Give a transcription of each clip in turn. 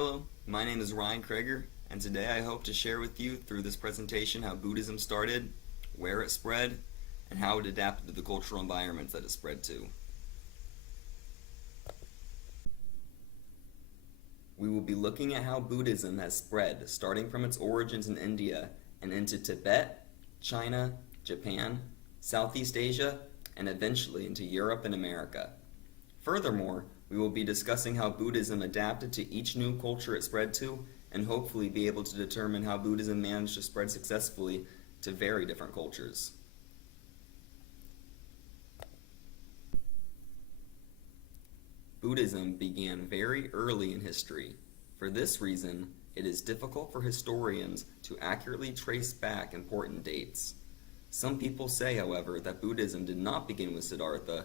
Hello, my name is Ryan Krager, and today I hope to share with you through this presentation how Buddhism started, where it spread, and how it adapted to the cultural environments that it spread to. We will be looking at how Buddhism has spread, starting from its origins in India and into Tibet, China, Japan, Southeast Asia, and eventually into Europe and America. Furthermore, we will be discussing how Buddhism adapted to each new culture it spread to, and hopefully be able to determine how Buddhism managed to spread successfully to very different cultures. Buddhism began very early in history. For this reason, it is difficult for historians to accurately trace back important dates. Some people say, however, that Buddhism did not begin with Siddhartha,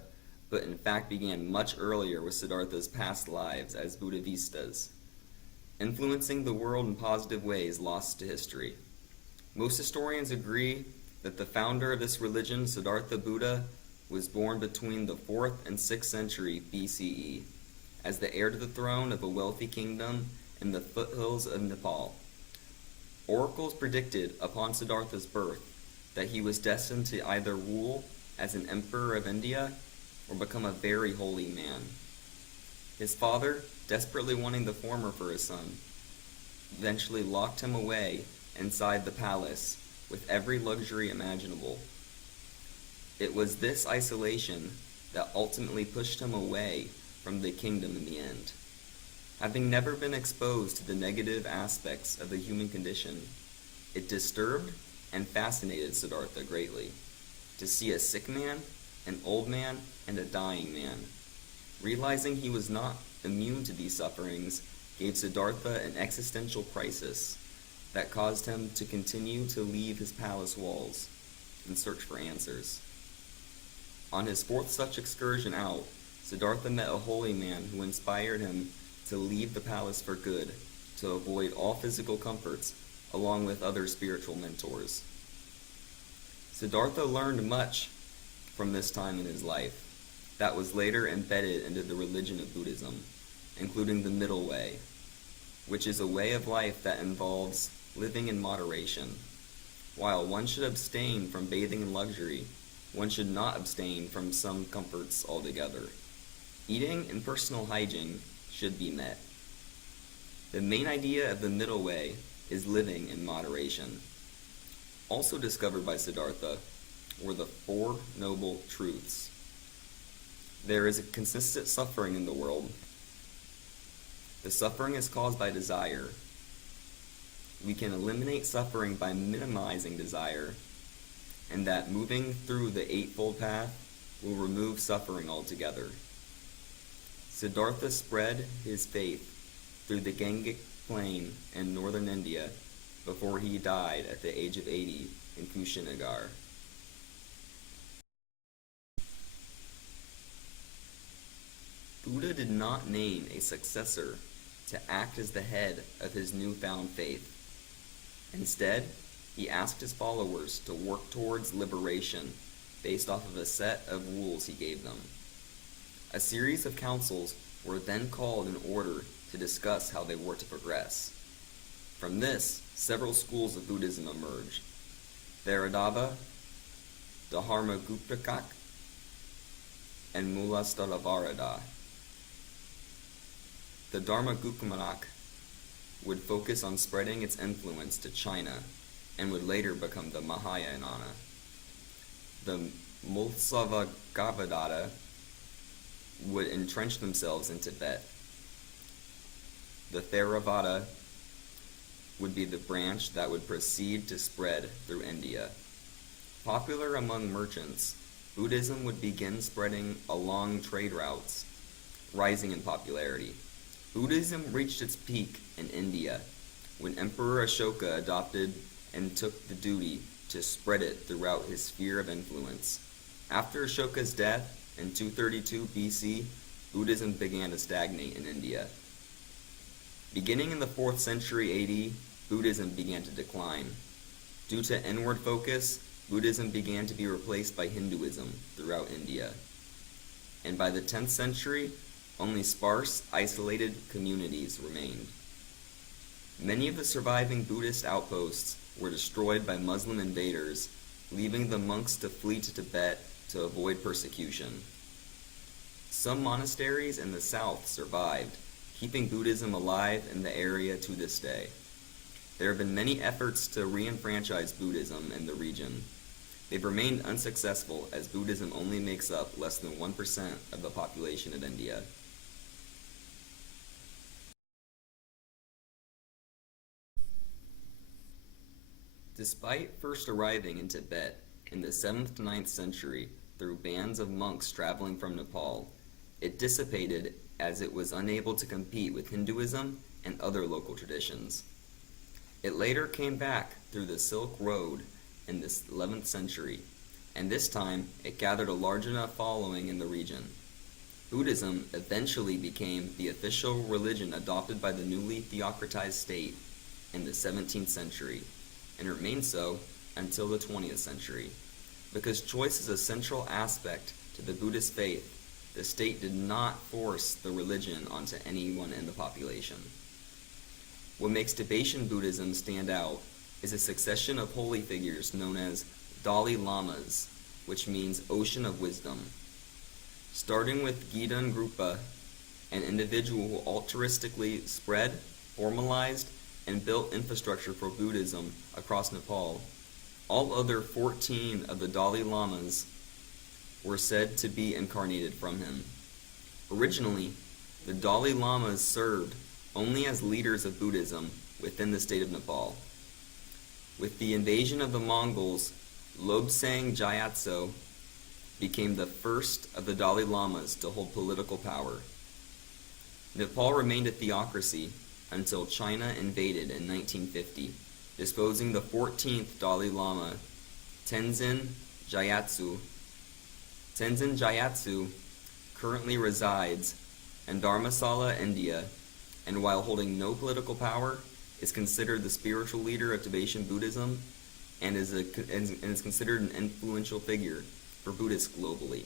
but in fact began much earlier with Siddhartha's past lives as Buddhavistas, influencing the world in positive ways lost to history. Most historians agree that the founder of this religion, Siddhartha Buddha, was born between the 4th and 6th century BCE, as the heir to the throne of a wealthy kingdom in the foothills of Nepal. Oracles predicted upon Siddhartha's birth that he was destined to either rule as an emperor of India or become a very holy man. His father, desperately wanting the former for his son, eventually locked him away inside the palace with every luxury imaginable. It was this isolation that ultimately pushed him away from the kingdom in the end. Having never been exposed to the negative aspects of the human condition, it disturbed and fascinated Siddhartha greatly to see a sick man, an old man, and a dying man. Realizing he was not immune to these sufferings gave Siddhartha an existential crisis that caused him to continue to leave his palace walls in search for answers. On his 4th such excursion out, Siddhartha met a holy man who inspired him to leave the palace for good, to avoid all physical comforts, along with other spiritual mentors. Siddhartha learned much from this time in his life that was later embedded into the religion of Buddhism, including the middle way, which is a way of life that involves living in moderation. While one should abstain from bathing in luxury, one should not abstain from some comforts altogether. Eating and personal hygiene should be met. The main idea of the middle way is living in moderation. Also discovered by Siddhartha were the 4 noble truths. There is a consistent suffering in the world. The suffering is caused by desire. We can eliminate suffering by minimizing desire, and that moving through the Eightfold Path will remove suffering altogether. Siddhartha spread his faith through the Gangic Plain in northern India before he died at the age of 80 in Kushinagar. Buddha did not name a successor to act as the head of his newfound faith. Instead, he asked his followers to work towards liberation based off of a set of rules he gave them. A series of councils were then called in order to discuss how they were to progress. From this, several schools of Buddhism emerged: Theravada, Dharmaguptakak, and Mulasthalavarada. The Dharmaguptakak would focus on spreading its influence to China and would later become the Mahayana. The Mulasthalavarada would entrench themselves in Tibet. The Theravada would be the branch that would proceed to spread through India. Popular among merchants, Buddhism would begin spreading along trade routes, rising in popularity. Buddhism reached its peak in India when Emperor Ashoka adopted and took the duty to spread it throughout his sphere of influence. After Ashoka's death in 232 BC, Buddhism began to stagnate in India. Beginning in the 4th century AD, Buddhism began to decline. Due to inward focus, Buddhism began to be replaced by Hinduism throughout India. And by the 10th century, only sparse, isolated communities remained. Many of the surviving Buddhist outposts were destroyed by Muslim invaders, leaving the monks to flee to Tibet to avoid persecution. Some monasteries in the south survived, keeping Buddhism alive in the area to this day. There have been many efforts to re-enfranchise Buddhism in the region. They've remained unsuccessful as Buddhism only makes up less than 1% of the population of India. Despite first arriving in Tibet in the 7th to 9th century through bands of monks traveling from Nepal, it dissipated as it was unable to compete with Hinduism and other local traditions. It later came back through the Silk Road in the 11th century, and this time it gathered a large enough following in the region. Buddhism eventually became the official religion adopted by the newly theocratized state in the 17th century, and remained so until the 20th century. Because choice is a central aspect to the Buddhist faith, the state did not force the religion onto anyone in the population. What makes Tibetan Buddhism stand out is a succession of holy figures known as Dalai Lamas, which means ocean of wisdom. Starting with Gidan Grupa, an individual who altruistically spread, formalized, and built infrastructure for Buddhism across Nepal, all other 14 of the Dalai Lamas were said to be incarnated from him. Originally, the Dalai Lamas served only as leaders of Buddhism within the state of Nepal. With the invasion of the Mongols, Lobsang Gyatso became the first of the Dalai Lamas to hold political power. Nepal remained a theocracy until China invaded in 1950, disposing the 14th Dalai Lama, Tenzin Gyatso. Tenzin Gyatso currently resides in Dharamsala, India, and while holding no political power, is considered the spiritual leader of Tibetan Buddhism and is considered an influential figure for Buddhists globally.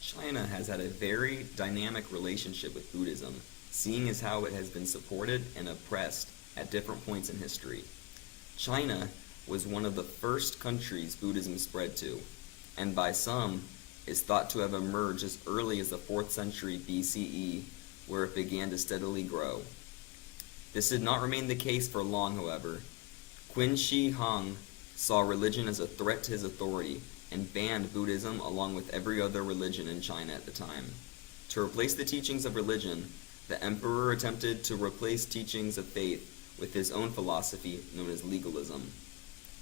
China has had a very dynamic relationship with Buddhism, seeing as how it has been supported and oppressed at different points in history. China was one of the first countries Buddhism spread to, and by some is thought to have emerged as early as the 4th century BCE, where it began to steadily grow. This did not remain the case for long, however. Qin Shi Huang saw religion as a threat to his authority and banned Buddhism along with every other religion in China at the time. To replace the teachings of religion, the emperor attempted to replace teachings of faith with his own philosophy known as legalism,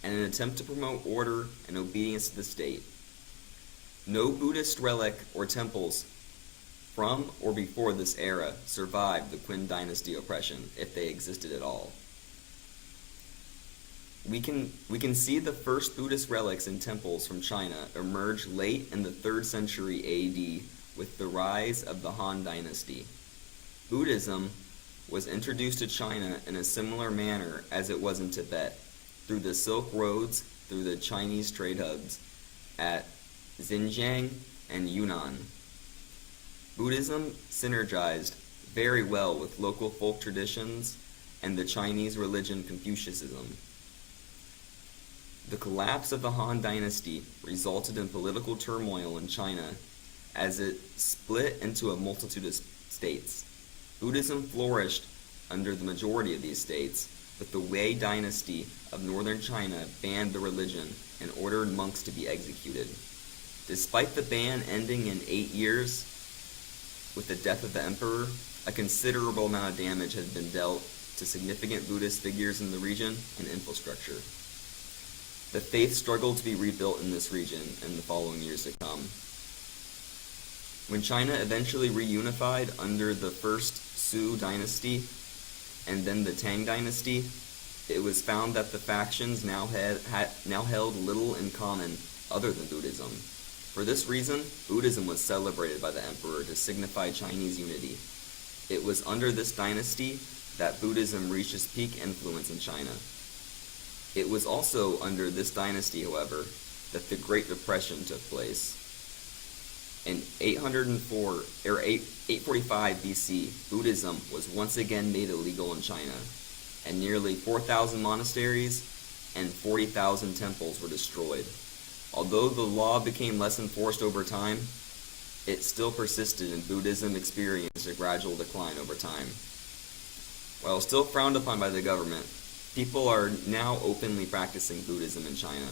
in an attempt to promote order and obedience to the state. No Buddhist relic or temples from or before this era survived the Qin dynasty oppression, if they existed at all. We can see the first Buddhist relics in temples from China emerge late in the 3rd century AD with the rise of the Han dynasty. Buddhism was introduced to China in a similar manner as it was in Tibet, through the Silk Roads, through the Chinese trade hubs at Xinjiang and Yunnan. Buddhism synergized very well with local folk traditions and the Chinese religion Confucianism. The collapse of the Han dynasty resulted in political turmoil in China as it split into a multitude of states. Buddhism flourished under the majority of these states, but the Wei dynasty of northern China banned the religion and ordered monks to be executed. Despite the ban ending in 8 years with the death of the emperor, a considerable amount of damage had been dealt to significant Buddhist figures in the region and infrastructure. The faith struggled to be rebuilt in this region in the following years to come. When China eventually reunified under the first Sui dynasty and then the Tang dynasty, it was found that the factions now held little in common other than Buddhism. For this reason, Buddhism was celebrated by the emperor to signify Chinese unity. It was under this dynasty that Buddhism reached its peak influence in China. It was also under this dynasty, however, that the Great Depression took place. In 845 BC, Buddhism was once again made illegal in China, and nearly 4,000 monasteries and 40,000 temples were destroyed. Although the law became less enforced over time, it still persisted, and Buddhism experienced a gradual decline over time. While still frowned upon by the government, people are now openly practicing Buddhism in China.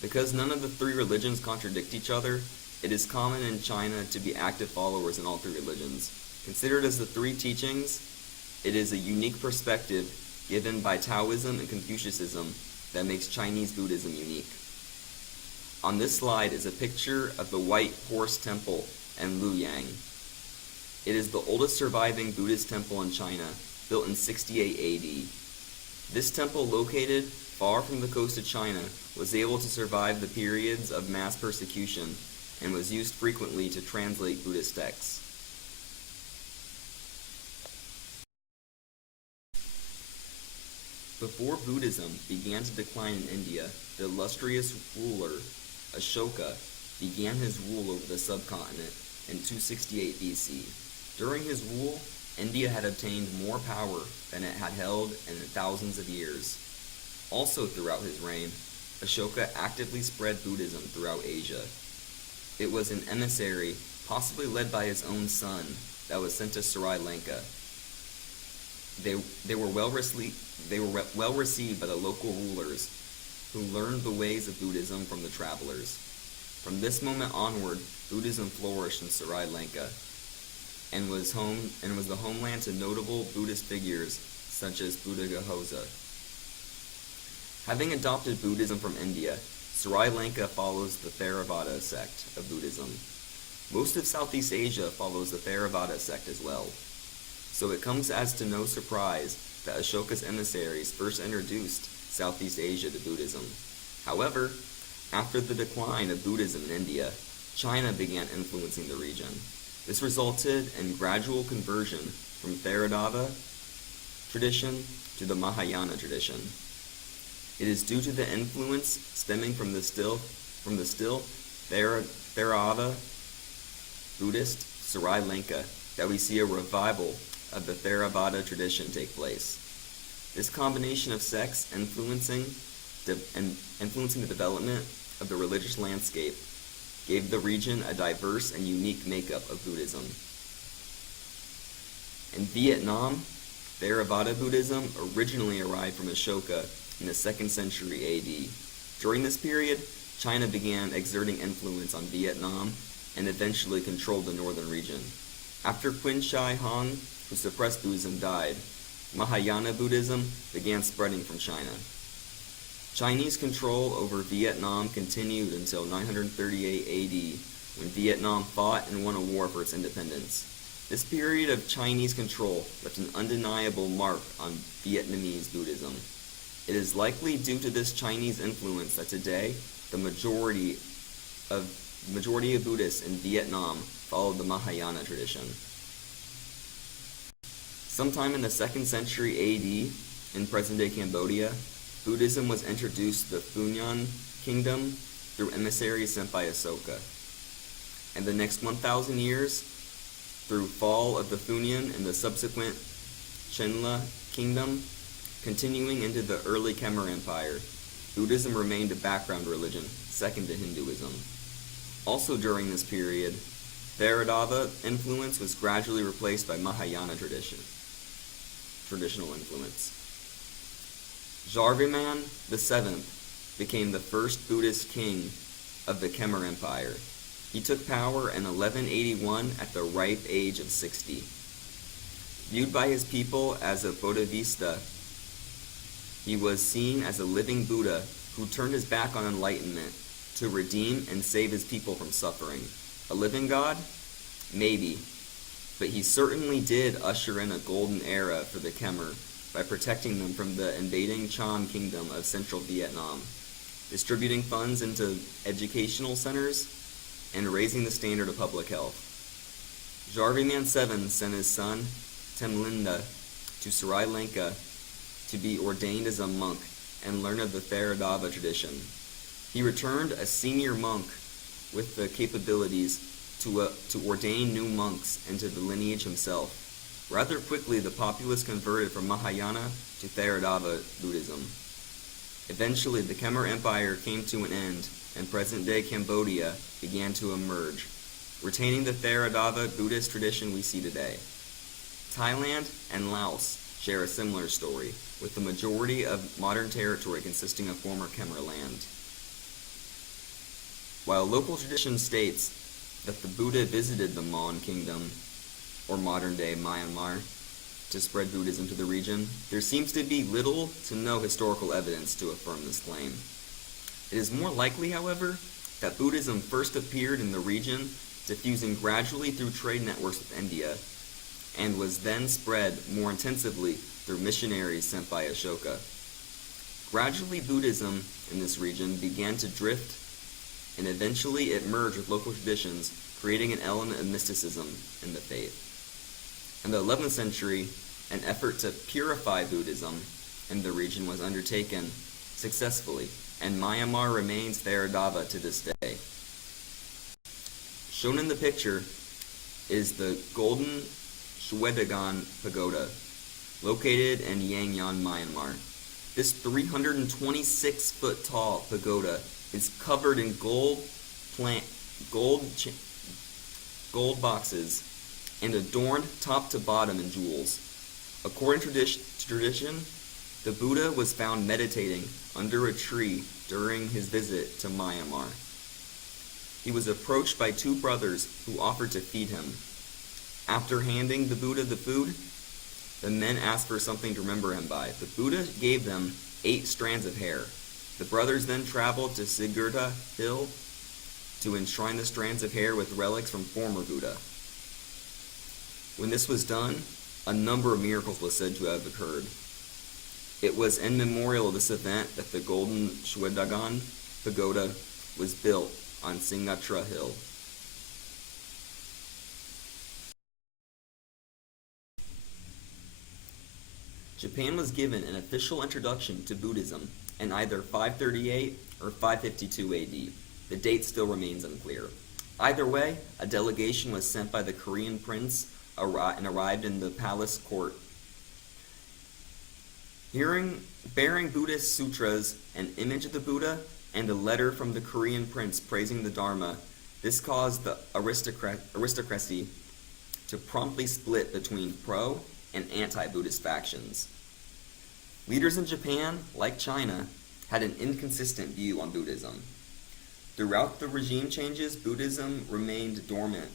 Because none of the three religions contradict each other, it is common in China to be active followers in all three religions. Considered as the three teachings, it is a unique perspective given by Taoism and Confucianism that makes Chinese Buddhism unique. On this slide is a picture of the White Horse Temple in Luoyang. It is the oldest surviving Buddhist temple in China, built in 68 AD. This temple, located far from the coast of China, was able to survive the periods of mass persecution and was used frequently to translate Buddhist texts. Before Buddhism began to decline in India, the illustrious ruler Ashoka began his rule over the subcontinent in 268 BC. During his rule, India had obtained more power than it had held in thousands of years. Also throughout his reign, Ashoka actively spread Buddhism throughout Asia. It was an emissary, possibly led by his own son, that was sent to Sri Lanka. They were well received by the local rulers, who learned the ways of Buddhism from the travelers. From this moment onward, Buddhism flourished in Sri Lanka, and was the homeland to notable Buddhist figures such as Buddhaghosa. Having adopted Buddhism from India, Sri Lanka follows the Theravada sect of Buddhism. Most of Southeast Asia follows the Theravada sect as well. So it comes as to no surprise that Ashoka's emissaries first introduced Southeast Asia to Buddhism. However, after the decline of Buddhism in India, China began influencing the region. This resulted in gradual conversion from Theravada tradition to the Mahayana tradition. It is due to the influence stemming from the still Theravada Buddhist Sri Lanka that we see a revival of the Theravada tradition take place. This combination of sects influencing the development of the religious landscape gave the region a diverse and unique makeup of Buddhism. In Vietnam, Theravada Buddhism originally arrived from Ashoka in the 2nd century AD. During this period, China began exerting influence on Vietnam and eventually controlled the northern region. After Qin Shi Huang, who suppressed Buddhism, died, Mahayana Buddhism began spreading from China. Chinese control over Vietnam continued until 938 AD, when Vietnam fought and won a war for its independence. This period of Chinese control left an undeniable mark on Vietnamese Buddhism. It is likely due to this Chinese influence that today the majority of Buddhists in Vietnam follow the Mahayana tradition. Sometime in the 2nd century AD, in present-day Cambodia, Buddhism was introduced to the Funan kingdom through emissaries sent by Ashoka. In the next 1,000 years, through fall of the Funan and the subsequent Chenla kingdom, continuing into the early Khmer Empire, Buddhism remained a background religion, second to Hinduism. Also during this period, Theravada influence was gradually replaced by Mahayana traditional influence. Jarviman VII became the first Buddhist king of the Khmer Empire. He took power in 1181 at the ripe age of 60. Viewed by his people as a Bodhisattva, he was seen as a living Buddha who turned his back on enlightenment to redeem and save his people from suffering. A living God? Maybe. But he certainly did usher in a golden era for the Khmer by protecting them from the invading Cham kingdom of central Vietnam, distributing funds into educational centers, and raising the standard of public health. Jarviman VII sent his son, Temlinda, to Sri Lanka to be ordained as a monk and learn of the Theravada tradition. He returned a senior monk with the capabilities to ordain new monks into the lineage himself. Rather quickly, the populace converted from Mahayana to Theravada Buddhism. Eventually, the Khmer Empire came to an end, and present-day Cambodia began to emerge, retaining the Theravada Buddhist tradition we see today. Thailand and Laos share a similar story, with the majority of modern territory consisting of former Khmer land. While local tradition states that the Buddha visited the Mon Kingdom, or modern-day Myanmar, to spread Buddhism to the region, there seems to be little to no historical evidence to affirm this claim. It is more likely, however, that Buddhism first appeared in the region, diffusing gradually through trade networks with India, and was then spread more intensively through missionaries sent by Ashoka. Gradually, Buddhism in this region began to drift, and eventually it merged with local traditions, creating an element of mysticism in the faith. In the 11th century, an effort to purify Buddhism in the region was undertaken successfully, and Myanmar remains Theravada to this day. Shown in the picture is the Golden Shwedagon Pagoda, located in Yangon, Myanmar. This 326-foot tall pagoda is covered in gold boxes and adorned top to bottom in jewels. According to tradition, the Buddha was found meditating under a tree during his visit to Myanmar. He was approached by two brothers who offered to feed him. After handing the Buddha the food, the men asked for something to remember him by. The Buddha gave them 8 strands of hair. The brothers then traveled to Sigurda Hill to enshrine the strands of hair with relics from former Buddha. When this was done, a number of miracles was said to have occurred. It was in memorial of this event that the Golden Shwedagon Pagoda was built on Singatra Hill. Japan was given an official introduction to Buddhism in either 538 or 552 AD. The date still remains unclear. Either way, a delegation was sent by the Korean prince and arrived in the palace court. Bearing Buddhist sutras, an image of the Buddha, and a letter from the Korean prince praising the Dharma, this caused the aristocracy to promptly split between pro- and anti-Buddhist factions. Leaders in Japan, like China, had an inconsistent view on Buddhism. Throughout the regime changes, Buddhism remained dormant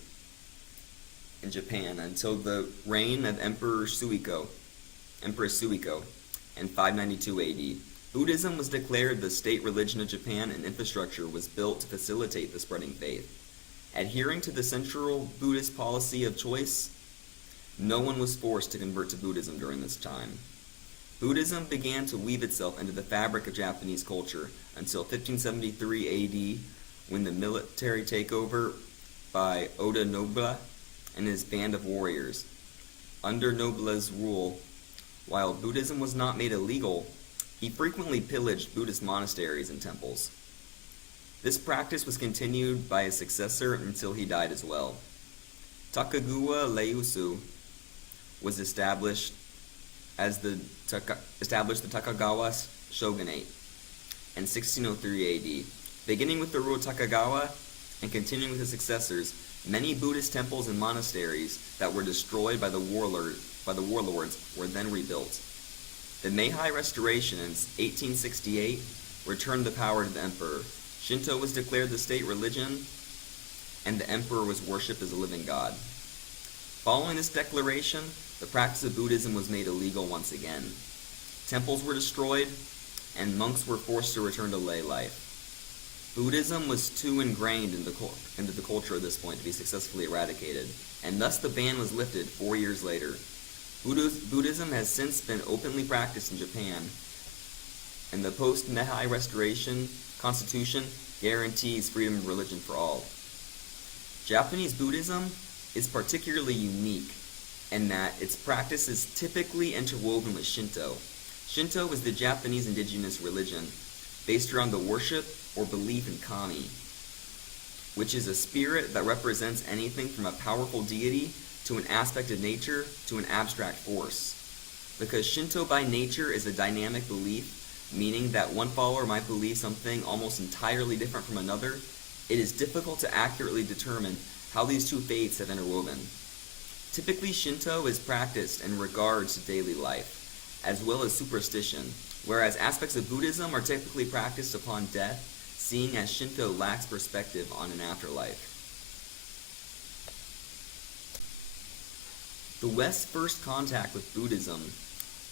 in Japan until the reign of Empress Suiko in 592 AD. Buddhism was declared the state religion of Japan, and infrastructure was built to facilitate the spreading faith. Adhering to the central Buddhist policy of choice, no one was forced to convert to Buddhism during this time. Buddhism began to weave itself into the fabric of Japanese culture until 1573 AD, when the military takeover by Oda Nobunaga and his band of warriors. Under Nobunaga's rule, while Buddhism was not made illegal, he frequently pillaged Buddhist monasteries and temples. This practice was continued by his successor until he died as well. Tokugawa Ieyasu was established the Tokugawa shogunate in 1603 AD. Beginning with the rule of Tokugawa and continuing with his successors, many Buddhist temples and monasteries that were destroyed by the warlords were then rebuilt. The Meiji Restoration in 1868 returned the power to the emperor. Shinto was declared the state religion, and the emperor was worshipped as a living god. Following this declaration, the practice of Buddhism was made illegal once again. Temples were destroyed, and monks were forced to return to lay life. Buddhism was too ingrained into the culture at this point to be successfully eradicated, and thus the ban was lifted 4 years later. Buddhism has since been openly practiced in Japan, and the post-Meiji Restoration Constitution guarantees freedom of religion for all. Japanese Buddhism is particularly unique in that its practice is typically interwoven with Shinto. Shinto is the Japanese indigenous religion based around the worship or belief in kami. which is a spirit that represents anything from a powerful deity to an aspect of nature to an abstract force. Because Shinto by nature is a dynamic belief, meaning that one follower might believe something almost entirely different from another, it is difficult to accurately determine how these two faiths have interwoven. Typically, Shinto is practiced in regards to daily life, as well as superstition, whereas aspects of Buddhism are typically practiced upon death, seeing as Shinto lacks perspective on an afterlife. The West's first contact with Buddhism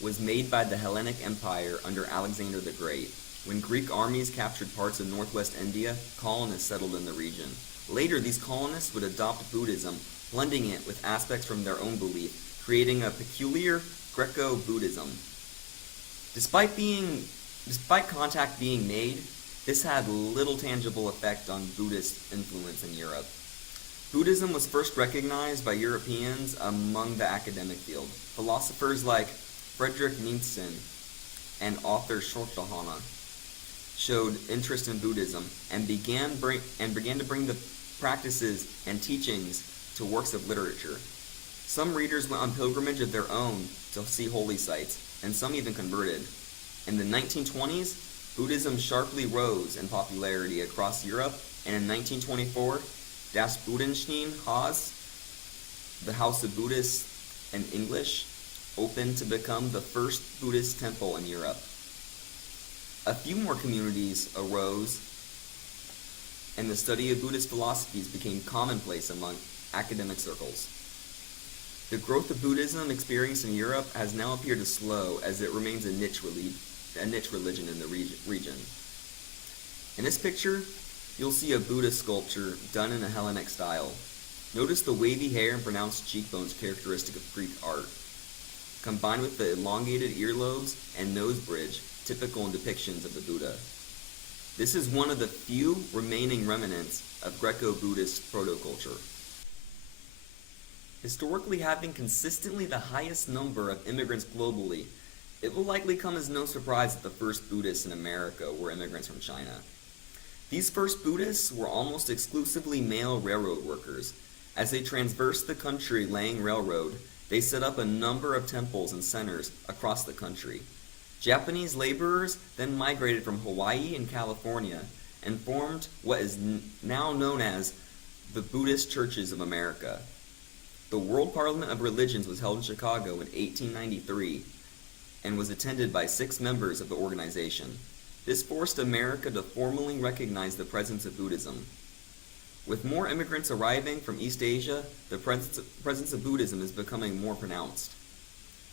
was made by the Hellenic Empire under Alexander the Great. When Greek armies captured parts of northwest India, colonists settled in the region. Later, these colonists would adopt Buddhism, blending it with aspects from their own belief, creating a peculiar Greco-Buddhism. Despite contact being made, this had little tangible effect on Buddhist influence in Europe. Buddhism was first recognized by Europeans among the academic field. Philosophers like Friedrich Nietzsche and author Schopenhauer showed interest in Buddhism and began to bring the practices and teachings to works of literature. Some readers went on pilgrimage of their own to see holy sites, and some even converted. In the 1920s, Buddhism sharply rose in popularity across Europe, and in 1924, Das Buddhenstein Haus, the House of Buddhists in English, opened to become the first Buddhist temple in Europe. A few more communities arose, and the study of Buddhist philosophies became commonplace among academic circles. The growth of Buddhism experienced in Europe has now appeared to slow, as it remains a niche religion in the region. In this picture, you'll see a Buddha sculpture done in a Hellenic style. Notice the wavy hair and pronounced cheekbones characteristic of Greek art, combined with the elongated earlobes and nose bridge typical in depictions of the Buddha. This is one of the few remaining remnants of Greco-Buddhist proto-culture. Historically having consistently the highest number of immigrants globally, it will likely come as no surprise that the first Buddhists in America were immigrants from China. These first Buddhists were almost exclusively male railroad workers. As they traversed the country laying railroad, they set up a number of temples and centers across the country. Japanese laborers then migrated from Hawaii and California and formed what is now known as the Buddhist Churches of America. The World Parliament of Religions was held in Chicago in 1893 and was attended by 6 members of the organization. This forced America to formally recognize the presence of Buddhism. With more immigrants arriving from East Asia, the presence of Buddhism is becoming more pronounced.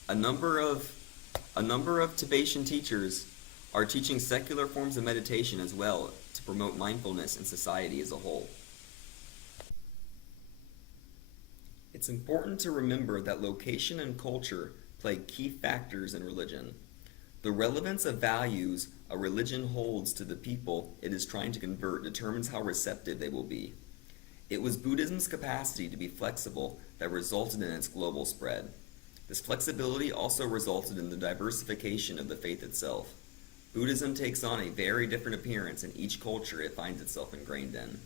A number of Tibetan teachers are teaching secular forms of meditation as well to promote mindfulness in society as a whole. It's important to remember that location and culture play key factors in religion. The relevance of values a religion holds to the people it is trying to convert determines how receptive they will be. It was Buddhism's capacity to be flexible that resulted in its global spread. This flexibility also resulted in the diversification of the faith itself. Buddhism takes on a very different appearance in each culture it finds itself ingrained in.